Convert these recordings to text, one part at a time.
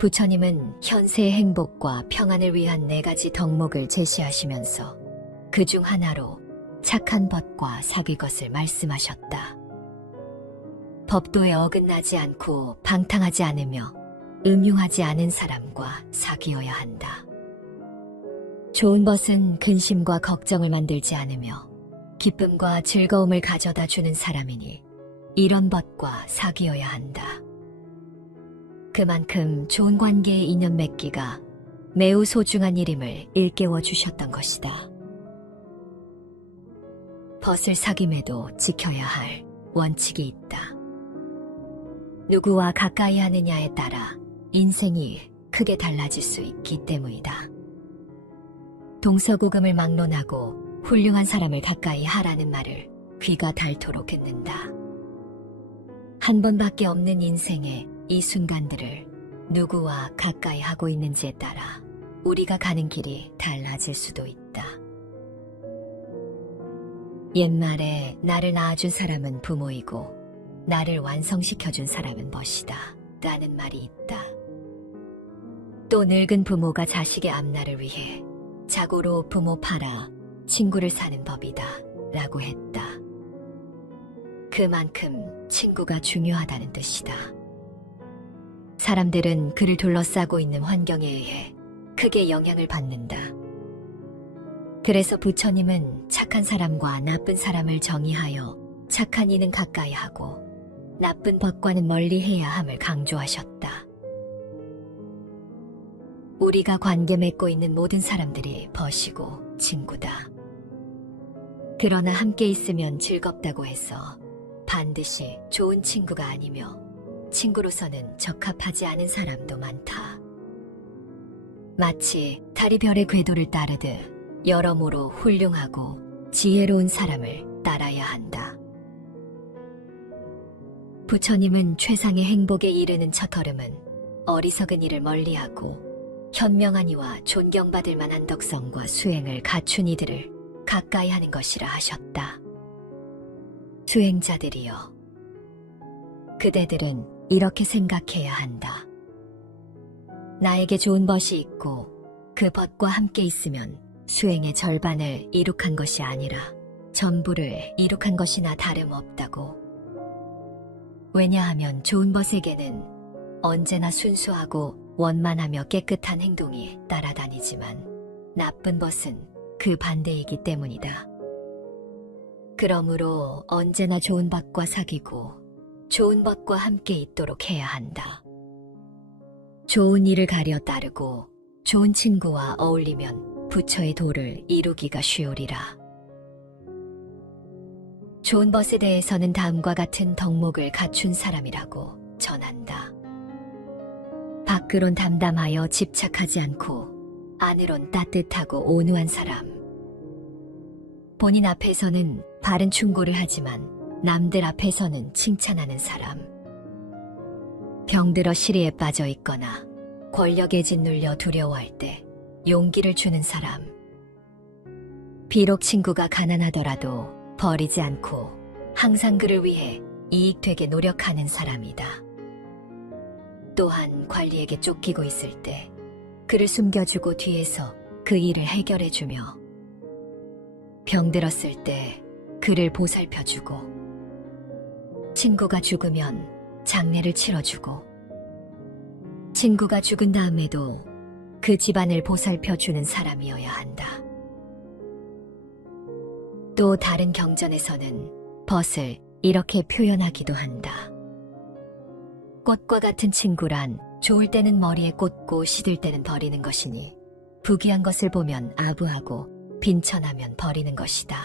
부처님은 현세의 행복과 평안을 위한 4가지 덕목을 제시하시면서 그 중 하나로 착한 법과 사귈 것을 말씀하셨다. 법도에 어긋나지 않고 방탕하지 않으며 음흉하지 않은 사람과 사귀어야 한다. 좋은 것은 근심과 걱정을 만들지 않으며 기쁨과 즐거움을 가져다 주는 사람이니 이런 법과 사귀어야 한다. 그만큼 좋은 관계의 인연 맺기가 매우 소중한 일임을 일깨워 주셨던 것이다. 벗을 사귐에도 지켜야 할 원칙이 있다. 누구와 가까이 하느냐에 따라 인생이 크게 달라질 수 있기 때문이다. 동서고금을 막론하고 훌륭한 사람을 가까이 하라는 말을 귀가 닳도록 듣는다. 한 번밖에 없는 인생의 이 순간들을 누구와 가까이 하고 있는지에 따라 우리가 가는 길이 달라질 수도 있다. 옛말에 나를 낳아준 사람은 부모이고 나를 완성시켜준 사람은 멋이다 라는 말이 있다. 또 늙은 부모가 자식의 앞날을 위해 자고로 부모 팔아 친구를 사는 법이다 라고 했다. 그만큼 친구가 중요하다는 뜻이다. 사람들은 그를 둘러싸고 있는 환경에 의해 크게 영향을 받는다. 그래서 부처님은 착한 사람과 나쁜 사람을 정의하여 착한 이는 가까이 하고 나쁜 법과는 멀리 해야 함을 강조하셨다. 우리가 관계 맺고 있는 모든 사람들이 벗이고 친구다. 그러나 함께 있으면 즐겁다고 해서 반드시 좋은 친구가 아니며 친구로서는 적합하지 않은 사람도 많다. 마치 달이 별의 궤도를 따르듯 여러모로 훌륭하고 지혜로운 사람을 따라야 한다. 부처님은 최상의 행복에 이르는 첫걸음은 어리석은 이를 멀리하고 현명한 이와 존경받을 만한 덕성과 수행을 갖춘 이들을 가까이 하는 것이라 하셨다. 수행자들이여, 그대들은 이렇게 생각해야 한다. 나에게 좋은 벗이 있고 그 벗과 함께 있으면 수행의 절반을 이룩한 것이 아니라 전부를 이룩한 것이나 다름없다고. 왜냐하면 좋은 벗에게는 언제나 순수하고 원만하며 깨끗한 행동이 따라다니지만 나쁜 벗은 그 반대이기 때문이다. 그러므로 언제나 좋은 벗과 사귀고 좋은 벗과 함께 있도록 해야 한다. 좋은 일을 가려 따르고 좋은 친구와 어울리면 부처의 도를 이루기가 쉬우리라. 좋은 벗에 대해서는 다음과 같은 덕목을 갖춘 사람이라고 전한다. 밖으론 담담하여 집착하지 않고 안으론 따뜻하고 온유한 사람. 본인 앞에서는 바른 충고를 하지만 남들 앞에서는 칭찬하는 사람. 병들어 시리에 빠져 있거나 권력에 짓눌려 두려워할 때 용기를 주는 사람. 비록 친구가 가난하더라도 버리지 않고 항상 그를 위해 이익되게 노력하는 사람이다. 또한 관리에게 쫓기고 있을 때 그를 숨겨주고 뒤에서 그 일을 해결해주며 병들었을 때 그를 보살펴주고 친구가 죽으면 장례를 치러주고 친구가 죽은 다음에도 그 집안을 보살펴주는 사람이어야 한다. 또 다른 경전에서는 벗을 이렇게 표현하기도 한다. 꽃과 같은 친구란 좋을 때는 머리에 꽂고 시들 때는 버리는 것이니 부귀한 것을 보면 아부하고 빈천하면 버리는 것이다.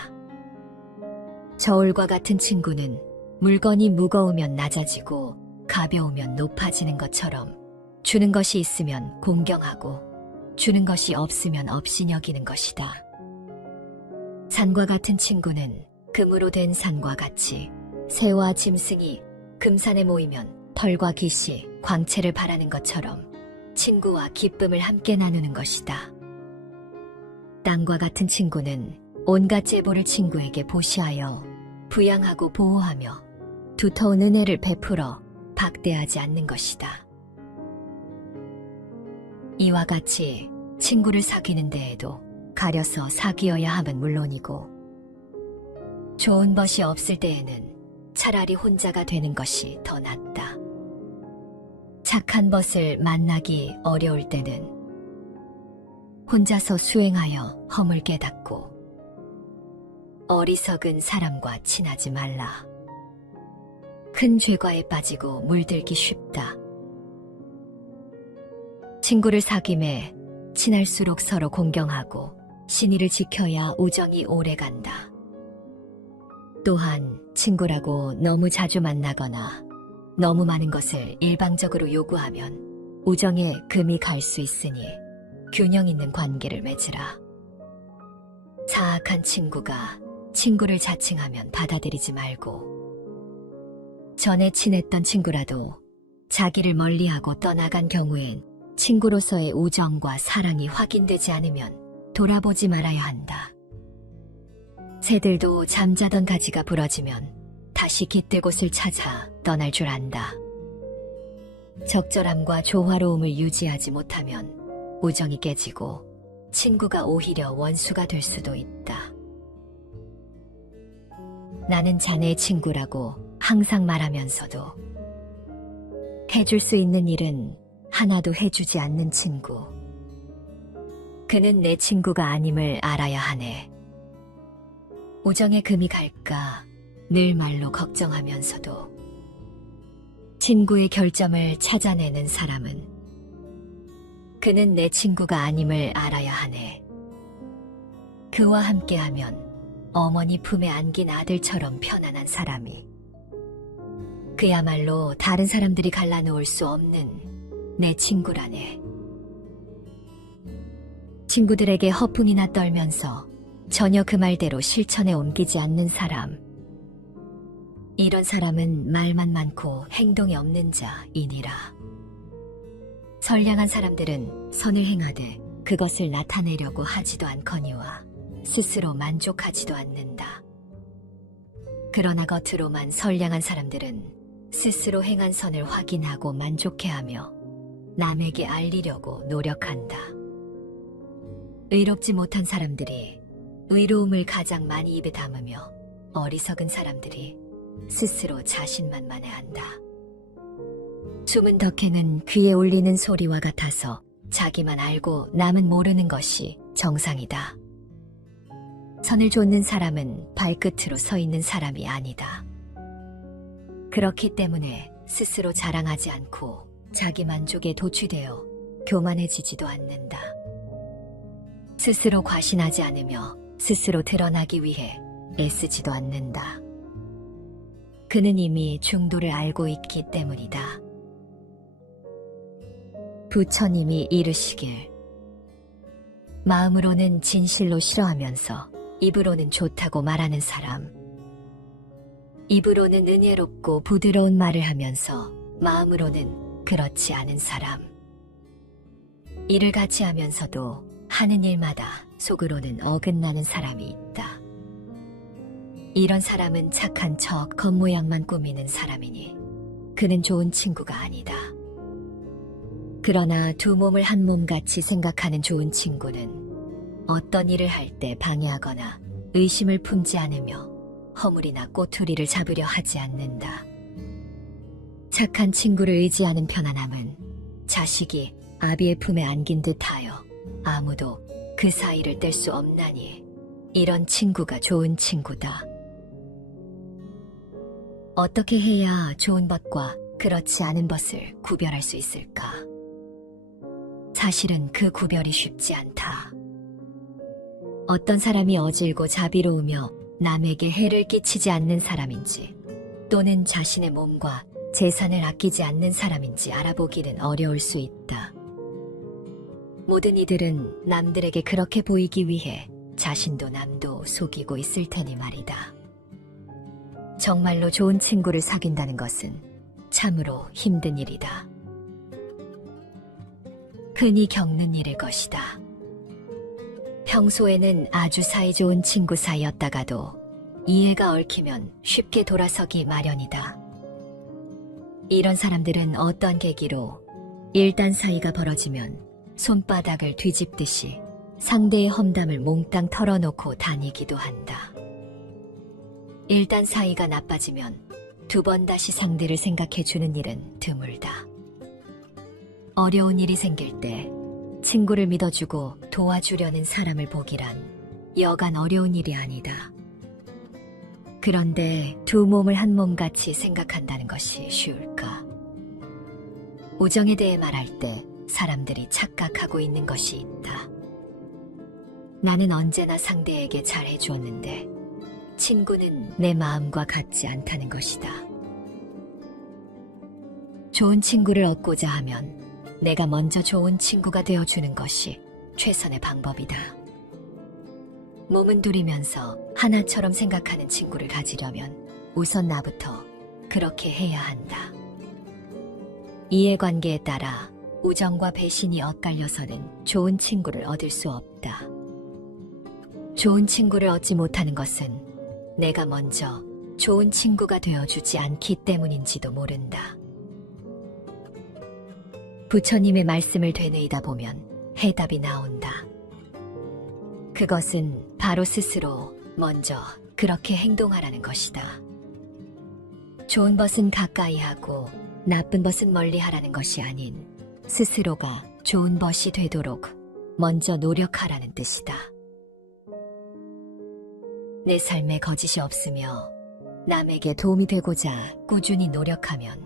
저울과 같은 친구는 물건이 무거우면 낮아지고 가벼우면 높아지는 것처럼 주는 것이 있으면 공경하고 주는 것이 없으면 업신여기는 것이다. 산과 같은 친구는 금으로 된 산과 같이 새와 짐승이 금산에 모이면 털과 깃이 광채를 발하는 것처럼 친구와 기쁨을 함께 나누는 것이다. 땅과 같은 친구는 온갖 제보를 친구에게 보시하여 부양하고 보호하며 두터운 은혜를 베풀어 박대하지 않는 것이다. 이와 같이 친구를 사귀는 데에도 가려서 사귀어야 함은 물론이고, 좋은 벗이 없을 때에는 차라리 혼자가 되는 것이 더 낫다. 착한 벗을 만나기 어려울 때는 혼자서 수행하여 험을 깨닫고, 어리석은 사람과 친하지 말라. 큰 죄과에 빠지고 물들기 쉽다. 친구를 사귐에 친할수록 서로 공경하고 신의를 지켜야 우정이 오래간다. 또한 친구라고 너무 자주 만나거나 너무 많은 것을 일방적으로 요구하면 우정에 금이 갈 수 있으니 균형 있는 관계를 맺으라. 사악한 친구가 친구를 자칭하면 받아들이지 말고, 전에 친했던 친구라도 자기를 멀리하고 떠나간 경우엔 친구로서의 우정과 사랑이 확인되지 않으면 돌아보지 말아야 한다. 새들도 잠자던 가지가 부러지면 다시 깃들 곳을 찾아 떠날 줄 안다. 적절함과 조화로움을 유지하지 못하면 우정이 깨지고 친구가 오히려 원수가 될 수도 있다. 나는 자네의 친구라고 항상 말하면서도 해줄 수 있는 일은 하나도 해주지 않는 친구. 그는 내 친구가 아님을 알아야 하네. 우정에 금이 갈까 늘 말로 걱정하면서도 친구의 결점을 찾아내는 사람은 그는 내 친구가 아님을 알아야 하네. 그와 함께하면 어머니 품에 안긴 아들처럼 편안한 사람이, 그야말로 다른 사람들이 갈라놓을 수 없는 내 친구라네. 친구들에게 허풍이나 떨면서 전혀 그 말대로 실천에 옮기지 않는 사람. 이런 사람은 말만 많고 행동이 없는 자이니라. 선량한 사람들은 선을 행하되 그것을 나타내려고 하지도 않거니와 스스로 만족하지도 않는다. 그러나 겉으로만 선량한 사람들은 스스로 행한 선을 확인하고 만족해하며 남에게 알리려고 노력한다. 의롭지 못한 사람들이 의로움을 가장 많이 입에 담으며 어리석은 사람들이 스스로 자신만만해한다. 숨은 덕에는 귀에 울리는 소리와 같아서 자기만 알고 남은 모르는 것이 정상이다. 선을 좇는 사람은 발끝으로 서 있는 사람이 아니다. 그렇기 때문에 스스로 자랑하지 않고 자기 만족에 도취되어 교만해지지도 않는다. 스스로 과신하지 않으며 스스로 드러나기 위해 애쓰지도 않는다. 그는 이미 중도를 알고 있기 때문이다. 부처님이 이르시길, 마음으로는 진실로 싫어하면서 입으로는 좋다고 말하는 사람, 입으로는 은혜롭고 부드러운 말을 하면서 마음으로는 그렇지 않은 사람, 일을 같이 하면서도 하는 일마다 속으로는 어긋나는 사람이 있다. 이런 사람은 착한 척 겉모양만 꾸미는 사람이니 그는 좋은 친구가 아니다. 그러나 두 몸을 한 몸같이 생각하는 좋은 친구는 어떤 일을 할 때 방해하거나 의심을 품지 않으며 허물이나 꼬투리를 잡으려 하지 않는다. 착한 친구를 의지하는 편안함은 자식이 아비의 품에 안긴 듯하여 아무도 그 사이를 뗄 수 없나니 이런 친구가 좋은 친구다. 어떻게 해야 좋은 벗과 그렇지 않은 벗을 구별할 수 있을까? 사실은 그 구별이 쉽지 않다. 어떤 사람이 어질고 자비로우며 남에게 해를 끼치지 않는 사람인지, 또는 자신의 몸과 재산을 아끼지 않는 사람인지 알아보기는 어려울 수 있다. 모든 이들은 남들에게 그렇게 보이기 위해 자신도 남도 속이고 있을 테니 말이다. 정말로 좋은 친구를 사귄다는 것은 참으로 힘든 일이다. 흔히 겪는 일일 것이다. 평소에는 아주 사이좋은 친구 사이였다가도 이해가 얽히면 쉽게 돌아서기 마련이다. 이런 사람들은 어떤 계기로 일단 사이가 벌어지면 손바닥을 뒤집듯이 상대의 험담을 몽땅 털어놓고 다니기도 한다. 일단 사이가 나빠지면 두 번 다시 상대를 생각해주는 일은 드물다. 어려운 일이 생길 때 친구를 믿어주고 도와주려는 사람을 보기란 여간 어려운 일이 아니다. 그런데 두 몸을 한 몸같이 생각한다는 것이 쉬울까? 우정에 대해 말할 때 사람들이 착각하고 있는 것이 있다. 나는 언제나 상대에게 잘해주었는데 친구는 내 마음과 같지 않다는 것이다. 좋은 친구를 얻고자 하면 내가 먼저 좋은 친구가 되어주는 것이 최선의 방법이다. 몸은 둘이면서 하나처럼 생각하는 친구를 가지려면 우선 나부터 그렇게 해야 한다. 이해관계에 따라 우정과 배신이 엇갈려서는 좋은 친구를 얻을 수 없다. 좋은 친구를 얻지 못하는 것은 내가 먼저 좋은 친구가 되어주지 않기 때문인지도 모른다. 부처님의 말씀을 되뇌이다 보면 해답이 나온다. 그것은 바로 스스로 먼저 그렇게 행동하라는 것이다. 좋은 것은 가까이 하고 나쁜 것은 멀리 하라는 것이 아닌 스스로가 좋은 것이 되도록 먼저 노력하라는 뜻이다. 내 삶에 거짓이 없으며 남에게 도움이 되고자 꾸준히 노력하면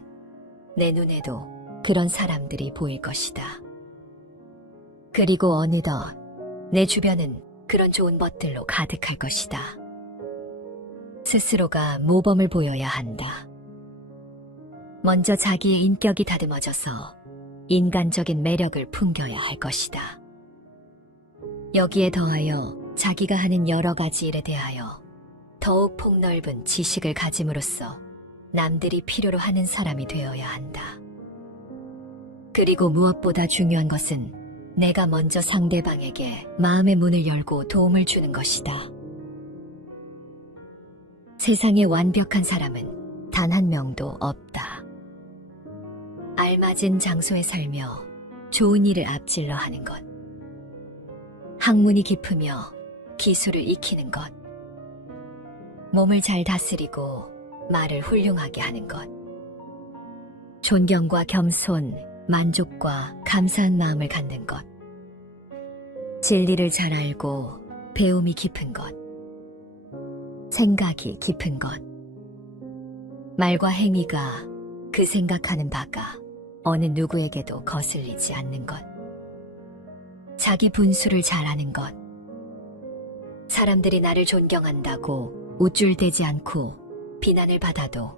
내 눈에도 그런 사람들이 보일 것이다. 그리고 어느덧 내 주변은 그런 좋은 것들로 가득할 것이다. 스스로가 모범을 보여야 한다. 먼저 자기의 인격이 다듬어져서 인간적인 매력을 풍겨야 할 것이다. 여기에 더하여 자기가 하는 여러 가지 일에 대하여 더욱 폭넓은 지식을 가짐으로써 남들이 필요로 하는 사람이 되어야 한다. 그리고 무엇보다 중요한 것은 내가 먼저 상대방에게 마음의 문을 열고 도움을 주는 것이다. 세상에 완벽한 사람은 단 한 명도 없다. 알맞은 장소에 살며 좋은 일을 앞질러 하는 것, 학문이 깊으며 기술을 익히는 것, 몸을 잘 다스리고 말을 훌륭하게 하는 것, 존경과 겸손, 만족과 감사한 마음을 갖는 것, 진리를 잘 알고 배움이 깊은 것, 생각이 깊은 것, 말과 행위가 그 생각하는 바가 어느 누구에게도 거슬리지 않는 것, 자기 분수를 잘하는 것, 사람들이 나를 존경한다고 우쭐대지 않고 비난을 받아도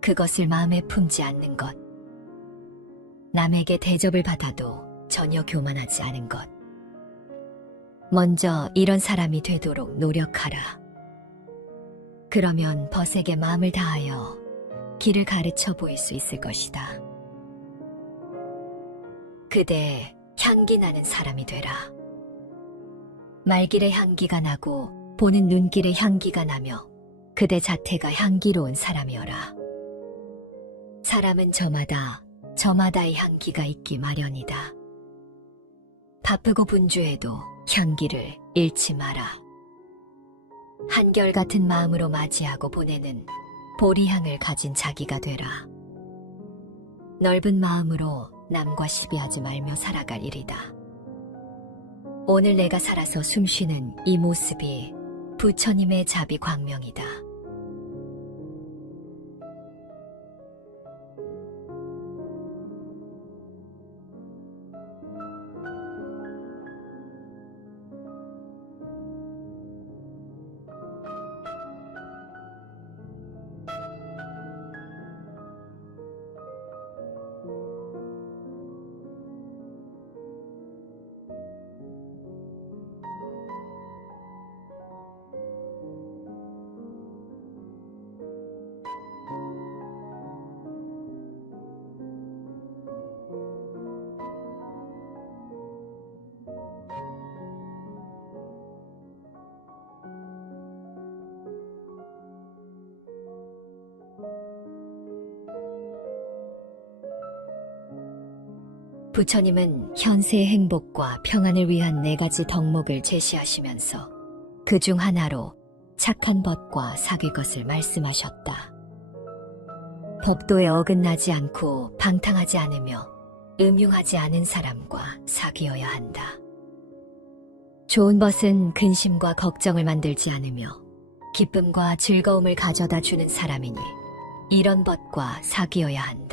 그것을 마음에 품지 않는 것, 남에게 대접을 받아도 전혀 교만하지 않은 것. 먼저 이런 사람이 되도록 노력하라. 그러면 벗에게 마음을 다하여 길을 가르쳐 보일 수 있을 것이다. 그대 향기 나는 사람이 되라. 말길의 향기가 나고 보는 눈길의 향기가 나며 그대 자태가 향기로운 사람이어라. 사람은 저마다의 향기가 있기 마련이다. 바쁘고 분주해도 향기를 잃지 마라. 한결같은 마음으로 맞이하고 보내는 보리향을 가진 자기가 되라. 넓은 마음으로 남과 시비하지 말며 살아갈 일이다. 오늘 내가 살아서 숨쉬는 이 모습이 부처님의 자비 광명이다. 부처님은 현세의 행복과 평안을 위한 4가지 덕목을 제시하시면서 그 중 하나로 착한 벗과 사귈 것을 말씀하셨다. 법도에 어긋나지 않고 방탕하지 않으며 음흉하지 않은 사람과 사귀어야 한다. 좋은 벗은 근심과 걱정을 만들지 않으며 기쁨과 즐거움을 가져다 주는 사람이니 이런 벗과 사귀어야 한다.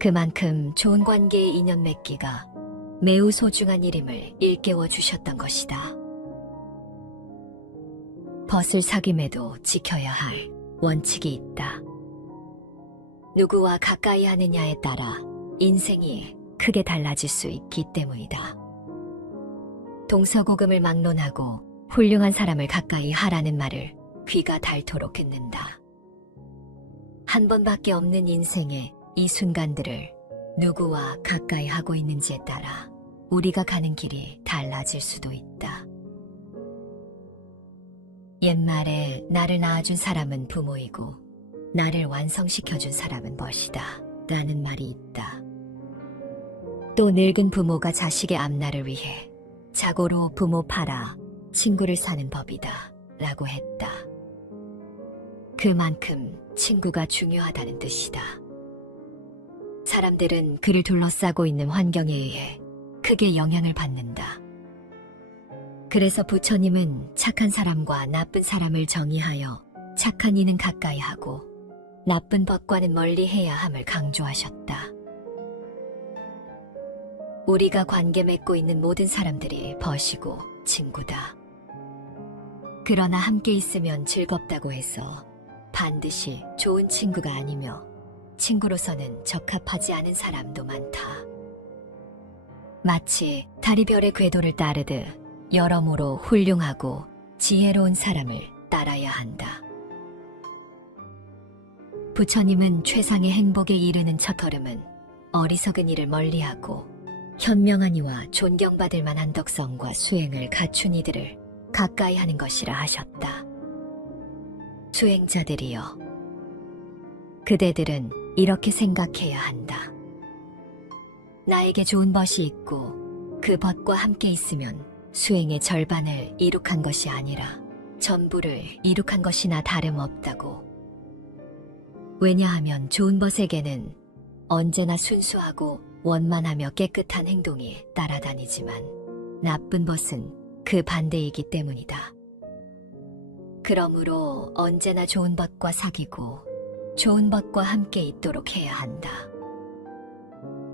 그만큼 좋은 관계의 인연 맺기가 매우 소중한 일임을 일깨워 주셨던 것이다. 벗을 사귐에도 지켜야 할 원칙이 있다. 누구와 가까이 하느냐에 따라 인생이 크게 달라질 수 있기 때문이다. 동서고금을 막론하고 훌륭한 사람을 가까이 하라는 말을 귀가 닳도록 듣는다. 한 번밖에 없는 인생의 이 순간들을 누구와 가까이 하고 있는지에 따라 우리가 가는 길이 달라질 수도 있다. 옛말에 나를 낳아준 사람은 부모이고 나를 완성시켜준 사람은 벗이다 라는 말이 있다. 또 늙은 부모가 자식의 앞날을 위해 자고로 부모 팔아 친구를 사는 법이다 라고 했다. 그만큼 친구가 중요하다는 뜻이다. 사람들은 그를 둘러싸고 있는 환경에 의해 크게 영향을 받는다. 그래서 부처님은 착한 사람과 나쁜 사람을 정의하여 착한 이는 가까이 하고 나쁜 벗과는 멀리 해야 함을 강조하셨다. 우리가 관계 맺고 있는 모든 사람들이 벗이고 친구다. 그러나 함께 있으면 즐겁다고 해서 반드시 좋은 친구가 아니며 친구로서는 적합하지 않은 사람도 많다. 마치 달이 별의 궤도를 따르듯 여러모로 훌륭하고 지혜로운 사람을 따라야 한다. 부처님은 최상의 행복에 이르는 첫걸음은 어리석은 이를 멀리하고 현명한 이와 존경받을 만한 덕성과 수행을 갖춘 이들을 가까이 하는 것이라 하셨다. 수행자들이여, 그대들은 이렇게 생각해야 한다. 나에게 좋은 벗이 있고 그 벗과 함께 있으면 수행의 절반을 이룩한 것이 아니라 전부를 이룩한 것이나 다름없다고. 왜냐하면 좋은 벗에게는 언제나 순수하고 원만하며 깨끗한 행동이 따라다니지만 나쁜 벗은 그 반대이기 때문이다. 그러므로 언제나 좋은 벗과 사귀고 좋은 벗과 함께 있도록 해야 한다.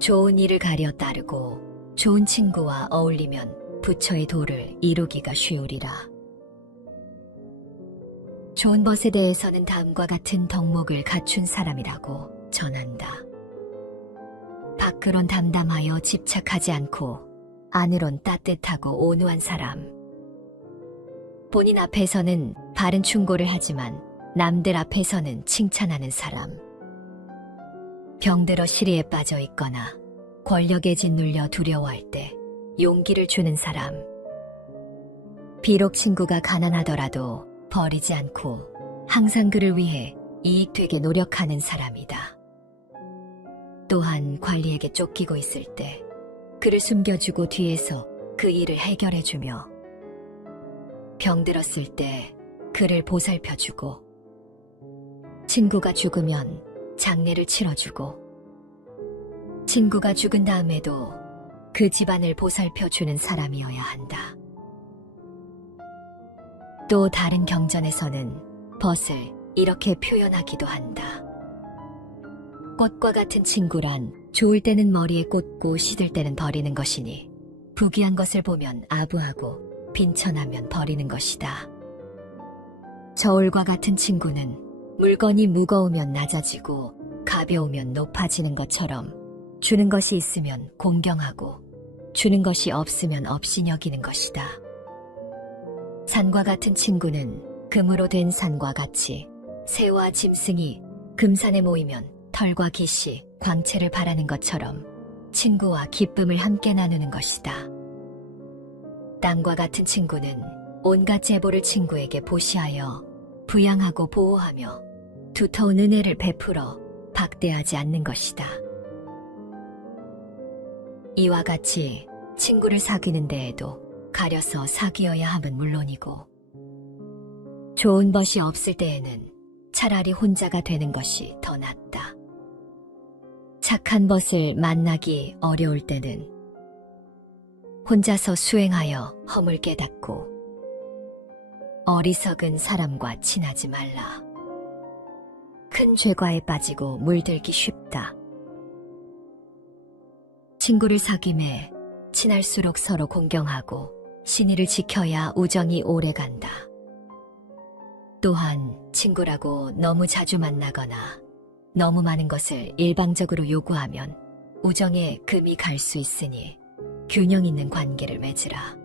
좋은 일을 가려 따르고 좋은 친구와 어울리면 부처의 도를 이루기가 쉬우리라. 좋은 벗에 대해서는 다음과 같은 덕목을 갖춘 사람이라고 전한다. 밖으론 담담하여 집착하지 않고 안으론 따뜻하고 온유한 사람. 본인 앞에서는 바른 충고를 하지만 남들 앞에서는 칭찬하는 사람. 병들어 시리에 빠져 있거나 권력에 짓눌려 두려워할 때 용기를 주는 사람. 비록 친구가 가난하더라도 버리지 않고 항상 그를 위해 이익되게 노력하는 사람이다. 또한 관리에게 쫓기고 있을 때 그를 숨겨주고 뒤에서 그 일을 해결해주며 병들었을 때 그를 보살펴주고 친구가 죽으면 장례를 치러주고 친구가 죽은 다음에도 그 집안을 보살펴주는 사람이어야 한다. 또 다른 경전에서는 벗을 이렇게 표현하기도 한다. 꽃과 같은 친구란 좋을 때는 머리에 꽂고 시들 때는 버리는 것이니 부귀한 것을 보면 아부하고 빈천하면 버리는 것이다. 저울과 같은 친구는 물건이 무거우면 낮아지고 가벼우면 높아지는 것처럼 주는 것이 있으면 공경하고 주는 것이 없으면 업신여기는 것이다. 산과 같은 친구는 금으로 된 산과 같이 새와 짐승이 금산에 모이면 털과 깃이 광채를 발하는 것처럼 친구와 기쁨을 함께 나누는 것이다. 땅과 같은 친구는 온갖 제보를 친구에게 보시하여 부양하고 보호하며 두터운 은혜를 베풀어 박대하지 않는 것이다. 이와 같이 친구를 사귀는 데에도 가려서 사귀어야 함은 물론이고, 좋은 벗이 없을 때에는 차라리 혼자가 되는 것이 더 낫다. 착한 벗을 만나기 어려울 때는 혼자서 수행하여 허물 깨닫고, 어리석은 사람과 친하지 말라. 큰 죄과에 빠지고 물들기 쉽다. 친구를 사귐에 친할수록 서로 공경하고 신의를 지켜야 우정이 오래간다. 또한 친구라고 너무 자주 만나거나 너무 많은 것을 일방적으로 요구하면 우정에 금이 갈 수 있으니 균형 있는 관계를 맺으라.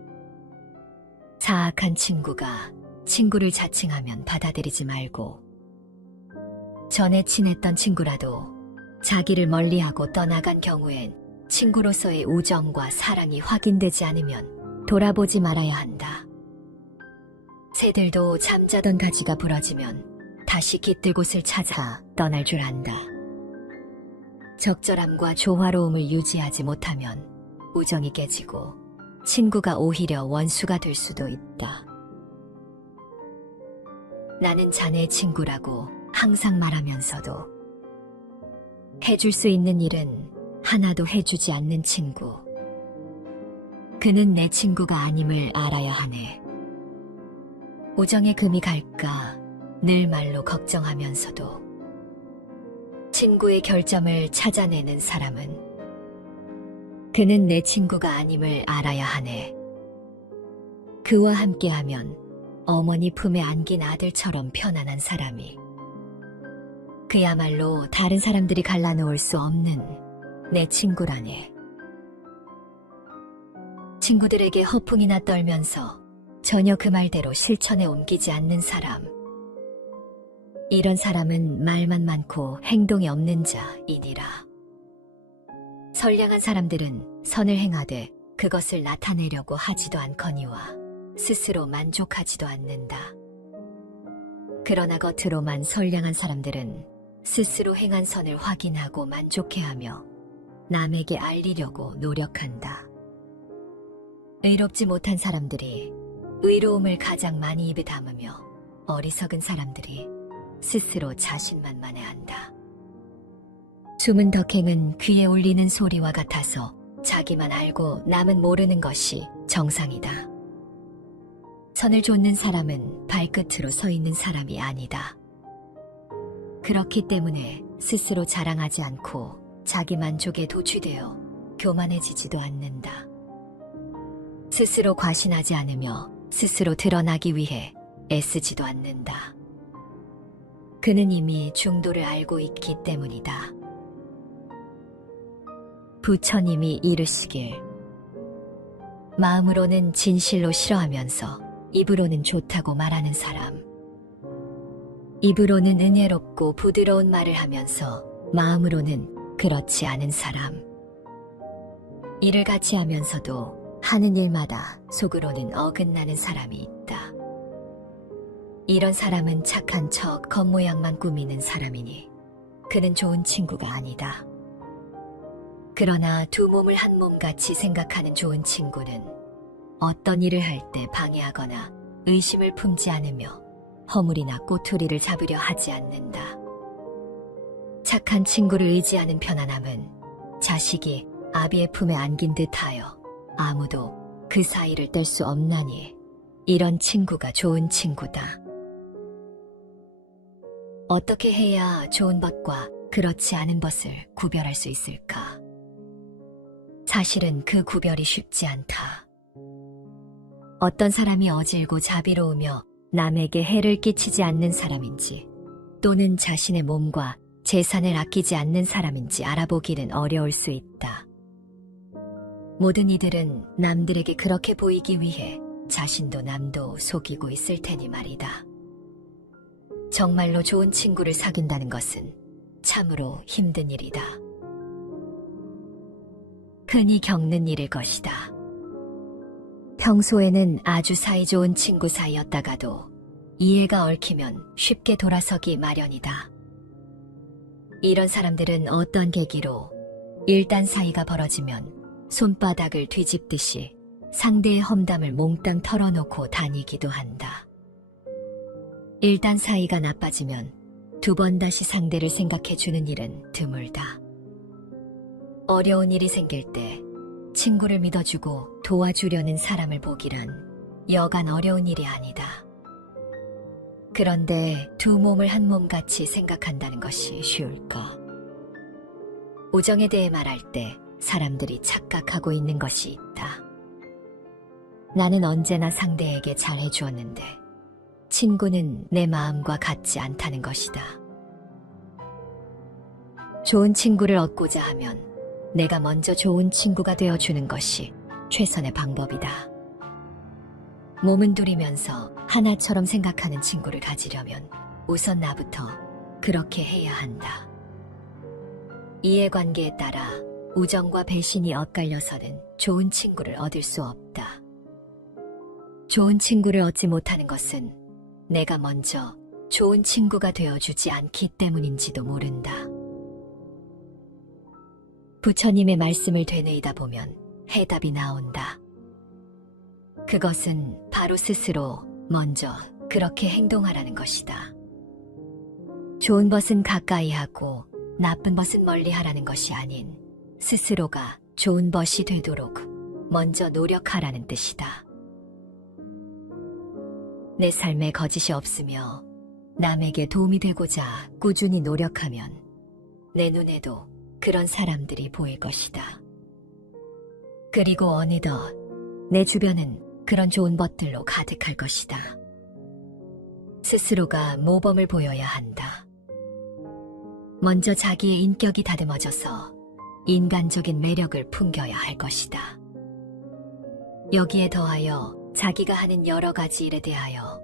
사악한 친구가 친구를 자칭하면 받아들이지 말고, 전에 친했던 친구라도 자기를 멀리하고 떠나간 경우엔 친구로서의 우정과 사랑이 확인되지 않으면 돌아보지 말아야 한다. 새들도 잠자던 가지가 부러지면 다시 깃들 곳을 찾아 떠날 줄 안다. 적절함과 조화로움을 유지하지 못하면 우정이 깨지고 친구가 오히려 원수가 될 수도 있다. 나는 자네의 친구라고 항상 말하면서도 해줄 수 있는 일은 하나도 해주지 않는 친구. 그는 내 친구가 아님을 알아야 하네. 우정에 금이 갈까 늘 말로 걱정하면서도 친구의 결점을 찾아내는 사람은 그는 내 친구가 아님을 알아야 하네. 그와 함께하면 어머니 품에 안긴 아들처럼 편안한 사람이, 그야말로 다른 사람들이 갈라놓을 수 없는 내 친구라네. 친구들에게 허풍이나 떨면서 전혀 그 말대로 실천에 옮기지 않는 사람. 이런 사람은 말만 많고 행동이 없는 자이니라. 선량한 사람들은 선을 행하되 그것을 나타내려고 하지도 않거니와 스스로 만족하지도 않는다. 그러나 겉으로만 선량한 사람들은 스스로 행한 선을 확인하고 만족해하며 남에게 알리려고 노력한다. 의롭지 못한 사람들이 의로움을 가장 많이 입에 담으며 어리석은 사람들이 스스로 자신만만해한다. 숨은 덕행은 귀에 울리는 소리와 같아서 자기만 알고 남은 모르는 것이 정상이다. 선을 좇는 사람은 발끝으로 서 있는 사람이 아니다. 그렇기 때문에 스스로 자랑하지 않고 자기 만족에 도취되어 교만해지지도 않는다. 스스로 과신하지 않으며 스스로 드러나기 위해 애쓰지도 않는다. 그는 이미 중도를 알고 있기 때문이다. 부처님이 이르시길, 마음으로는 진실로 싫어하면서 입으로는 좋다고 말하는 사람, 입으로는 은혜롭고 부드러운 말을 하면서 마음으로는 그렇지 않은 사람, 일을 같이 하면서도 하는 일마다 속으로는 어긋나는 사람이 있다. 이런 사람은 착한 척 겉모양만 꾸미는 사람이니 그는 좋은 친구가 아니다. 그러나 두 몸을 한 몸같이 생각하는 좋은 친구는 어떤 일을 할 때 방해하거나 의심을 품지 않으며 허물이나 꼬투리를 잡으려 하지 않는다. 착한 친구를 의지하는 편안함은 자식이 아비의 품에 안긴 듯하여 아무도 그 사이를 뗄 수 없나니 이런 친구가 좋은 친구다. 어떻게 해야 좋은 벗과 그렇지 않은 벗을 구별할 수 있을까? 사실은 그 구별이 쉽지 않다. 어떤 사람이 어질고 자비로우며 남에게 해를 끼치지 않는 사람인지, 또는 자신의 몸과 재산을 아끼지 않는 사람인지 알아보기는 어려울 수 있다. 모든 이들은 남들에게 그렇게 보이기 위해 자신도 남도 속이고 있을 테니 말이다. 정말로 좋은 친구를 사귄다는 것은 참으로 힘든 일이다. 흔히 겪는 일일 것이다. 평소에는 아주 사이좋은 친구 사이였다가도 이해가 얽히면 쉽게 돌아서기 마련이다. 이런 사람들은 어떤 계기로 일단 사이가 벌어지면 손바닥을 뒤집듯이 상대의 험담을 몽땅 털어놓고 다니기도 한다. 일단 사이가 나빠지면 두 번 다시 상대를 생각해주는 일은 드물다. 어려운 일이 생길 때 친구를 믿어주고 도와주려는 사람을 보기란 여간 어려운 일이 아니다. 그런데 두 몸을 한 몸같이 생각한다는 것이 쉬울까? 우정에 대해 말할 때 사람들이 착각하고 있는 것이 있다. 나는 언제나 상대에게 잘해주었는데 친구는 내 마음과 같지 않다는 것이다. 좋은 친구를 얻고자 하면 내가 먼저 좋은 친구가 되어주는 것이 최선의 방법이다. 몸은 둘이면서 하나처럼 생각하는 친구를 가지려면 우선 나부터 그렇게 해야 한다. 이해관계에 따라 우정과 배신이 엇갈려서는 좋은 친구를 얻을 수 없다. 좋은 친구를 얻지 못하는 것은 내가 먼저 좋은 친구가 되어주지 않기 때문인지도 모른다. 부처님의 말씀을 되뇌이다 보면 해답이 나온다. 그것은 바로 스스로 먼저 그렇게 행동하라는 것이다. 좋은 것은 가까이 하고 나쁜 것은 멀리 하라는 것이 아닌 스스로가 좋은 것이 되도록 먼저 노력하라는 뜻이다. 내 삶에 거짓이 없으며 남에게 도움이 되고자 꾸준히 노력하면 내 눈에도 그런 사람들이 보일 것이다. 그리고 어느덧 내 주변은 그런 좋은 것들로 가득할 것이다. 스스로가 모범을 보여야 한다. 먼저 자기의 인격이 다듬어져서 인간적인 매력을 풍겨야 할 것이다. 여기에 더하여 자기가 하는 여러 가지 일에 대하여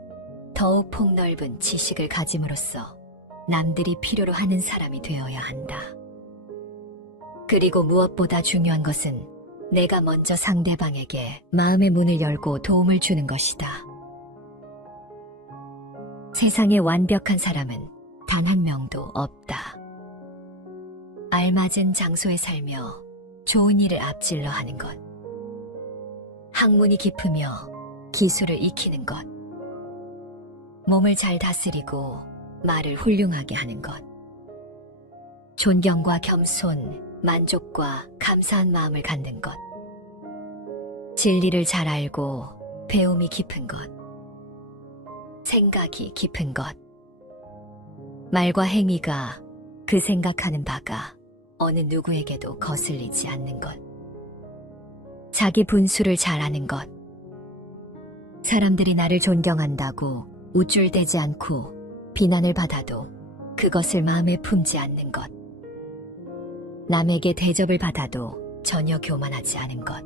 더욱 폭넓은 지식을 가짐으로써 남들이 필요로 하는 사람이 되어야 한다. 그리고 무엇보다 중요한 것은 내가 먼저 상대방에게 마음의 문을 열고 도움을 주는 것이다. 세상에 완벽한 사람은 단 한 명도 없다. 알맞은 장소에 살며 좋은 일을 앞질러 하는 것, 학문이 깊으며 기술을 익히는 것, 몸을 잘 다스리고 말을 훌륭하게 하는 것, 존경과 겸손, 만족과 감사한 마음을 갖는 것, 진리를 잘 알고 배움이 깊은 것, 생각이 깊은 것, 말과 행위가 그 생각하는 바가 어느 누구에게도 거슬리지 않는 것, 자기 분수를 잘 아는 것, 사람들이 나를 존경한다고 우쭐대지 않고 비난을 받아도 그것을 마음에 품지 않는 것, 남에게 대접을 받아도 전혀 교만하지 않은 것.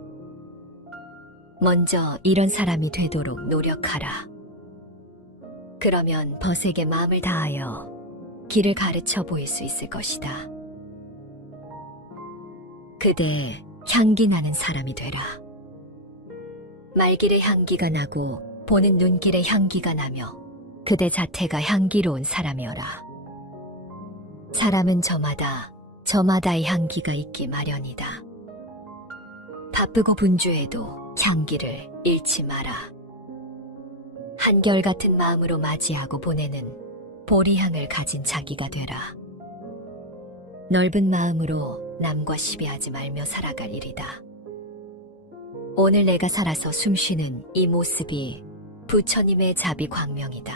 먼저 이런 사람이 되도록 노력하라. 그러면 벗에게 마음을 다하여 길을 가르쳐 보일 수 있을 것이다. 그대 향기 나는 사람이 되라. 말길의 향기가 나고 보는 눈길의 향기가 나며 그대 자체가 향기로운 사람이어라. 사람은 저마다의 향기가 있기 마련이다. 바쁘고 분주해도 향기를 잃지 마라. 한결같은 마음으로 맞이하고 보내는 보리향을 가진 자기가 되라. 넓은 마음으로 남과 시비하지 말며 살아갈 일이다. 오늘 내가 살아서 숨쉬는 이 모습이 부처님의 자비 광명이다.